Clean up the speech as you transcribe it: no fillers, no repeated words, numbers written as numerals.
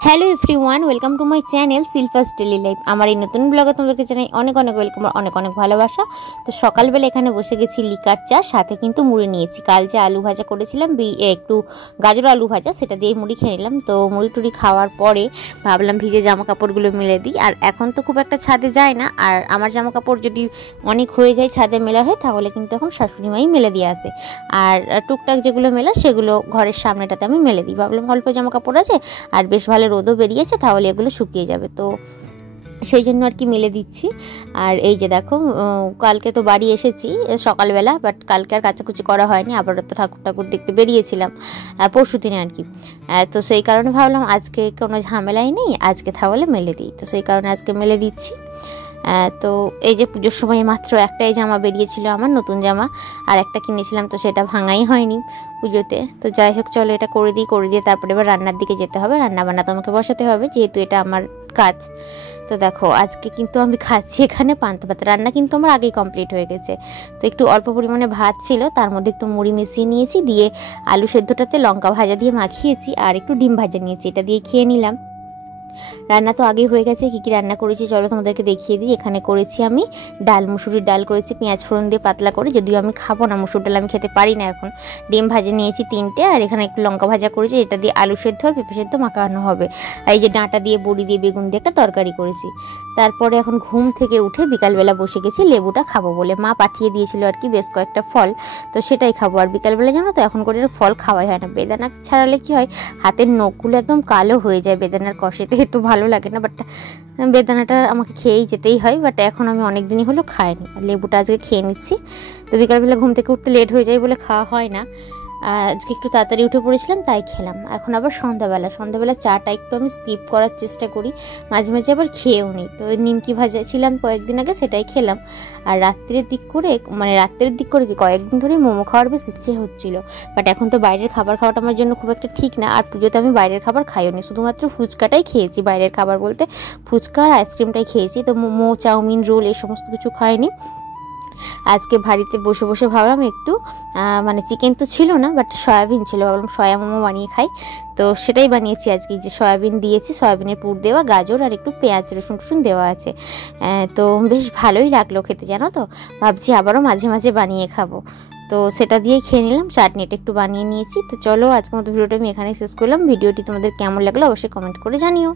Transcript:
Hello everyone, welcome to my channel Shilpa's daily life. আমার এই নতুন ব্লগে তোমাদেরকে জানাই অনেক অনেক ওয়েলকাম, অনেক অনেক ভালোবাসা। তো সকালবেলা এখানে বসে গেছি লিকার চা, সাথে কিন্তু মুড়ি নিয়েছি। কাল যে আলু ভাজা করেছিলাম, একটু গাজর আলু ভাজা, সেটা দিয়ে মুড়ি খেয়ে নিলাম। তো মুড়ি টুড়ি খাওয়ার পরে ভাবলাম ভিজে জামা কাপড়গুলো মেলে দিই। আর এখন তো খুব একটা ছাদে যায় না, আর আমার জামা কাপড় যদি অনেক হয়ে যায় ছাদে মেলা হয়, তাহলে কিন্তু এখন শাশুড়ি মাই মেলে দিয়ে আসে। আর টুকটাক যেগুলো মেলা সেগুলো ঘরের সামনেটাতে আমি মেলে দিই। ভাবলাম অল্প জামা কাপড় আছে আর বেশ ভালো রোদও বেরিয়েছে, তাহলে এগুলো শুকিয়ে যাবে, তো সেই জন্য আর কি মেলে দিচ্ছি। আর এই যে দেখো, কালকে তো বাড়ি এসেছি সকালবেলা, বাট কালকে আর কাচাকুচি করা হয়নি, আবারও তো ঠাকুর দেখতে বেরিয়েছিলাম পরশু দিনে আর কি। তো সেই কারণে ভাবলাম আজকে কোনো ঝামেলাই নেই, আজকে তাহলে মেলে দিই। তো সেই কারণে আজকে মেলে দিচ্ছি। তো এই যে পুজোর সময় মাত্র একটাই জামা বেরিয়েছিল আমার, নতুন জামা, আর একটা কিনেছিলাম, তো সেটা ভাঙাই হয়নি পুজোতে। তো যাই হোক, চলো এটা করে দিয়ে তারপরে এবার রান্নার দিকে যেতে হবে। রান্না বান্না তো আমাকে বসাতে হবে, যেহেতু এটা আমার কাজ। তো দেখো, আজকে কিন্তু আমি খাচ্ছি এখানে পান্তা ভাত। রান্না কিন্তু আমার আগেই কমপ্লিট হয়ে গেছে। তো একটু অল্প পরিমাণে ভাত ছিল, তার মধ্যে একটু মুড়ি মিশিয়ে নিয়েছি, দিয়ে আলু সেদ্ধটাতে লঙ্কা ভাজা দিয়ে মাখিয়েছি, আর একটু ডিম ভাজা নিয়েছি, এটা দিয়ে খেয়ে নিলাম। রান্না তো আগেই হয়ে গেছে। কী কী রান্না করেছি চলো তোমাদেরকে দেখিয়ে দিই। এখানে করেছি আমি ডাল, মুসুরির ডাল করেছি পেঁয়াজ ফোড়ন দিয়ে পাতলা করে, যদিও আমি খাবো না মুসুর ডাল, আমি খেতে পারি না এখন। ডিম ভাজে নিয়েছি 3টে, আর এখানে একটু লঙ্কা ভাজা করেছি, এটা দিয়ে আলু সেদ্ধ আর পেঁপে সেদ্ধ মাখানো হবে। আর এই যে ডাঁটা দিয়ে বড়ি দিয়ে বেগুন দিয়ে একটা তরকারি করেছি। তারপরে এখন ঘুম থেকে উঠে বিকালবেলা বসে গেছি লেবুটা খাবো বলে। মা পাঠিয়ে দিয়েছিল আর কি বেশ কয়েকটা ফল, তো সেটাই খাবো। আর বিকালবেলা জানো তো এখন করে ফল খাওয়াই হয় না। বেদানা ছাড়ালে কি হয়, হাতের নখগুলো একদম কালো হয়ে যায় বেদানার কষেতে, তো ভালো লাগে না, বাট বেদানাটা আমাকে খেয়েই যেতেই হয়। বাট এখন আমি অনেক দিনই হলো খাইনি, আর লেবুটা আজকে খেয়ে নিচ্ছি। তো বিকালবেলা ঘুম থেকে উঠতে লেট হয়ে যায় বলে খাওয়া হয় না। আজকে একটু তাড়াতাড়ি উঠে পড়েছিলাম, তাই খেলাম। এখন আবার সন্ধ্যাবেলা চাটা একটু আমি স্কিপ করার চেষ্টা করি, মাঝে মাঝে আবার খেয়েও নিই। তো নিমকি ভাজাছিলাম কয়েকদিন আগে, সেটাই খেলাম। আর রাত্রের দিক করে কি কয়েকদিন ধরে মোমো খাওয়ার বেশ ইচ্ছে হচ্ছিল, বাট এখন তো বাইরের খাবার খাওয়াটা আমার জন্য খুব একটা ঠিক না। আর পুজোতে আমি বাইরের খাবার খাইও নি, শুধুমাত্র ফুচকাটাই খেয়েছি। বাইরের খাবার বলতে ফুচকা আর আইসক্রিমটাই খেয়েছি, তো মোমো চাউমিন রোল এই সমস্ত কিছু খাইনি। আজকে বাড়িতে বসে বসে ভাবলাম একটু মানে চিকেন তো ছিল না, বাট সয়াবিন ছিল, ভাবলাম সয়া মোমো বানিয়ে খাই। তো সেটাই বানিয়েছি আজকে। যে সয়াবিন দিয়েছি, সয়াবিনের পুর দেওয়া, গাজর আর একটু পেঁয়াজ রসুন দেওয়া আছে। তো বেশ ভালোই লাগলো খেতে, জানো তো। ভাবছি আবারও মাঝে মাঝে বানিয়ে খাবো। তো সেটা দিয়েই খেয়ে নিলাম। চাটনিটা একটু বানিয়ে নিয়েছি। তো চলো, আজকের মতো ভিডিওটা আমি এখানে শেষ করলাম। ভিডিওটি তোমাদের কেমন লাগলো অবশ্যই কমেন্ট করে জানিও।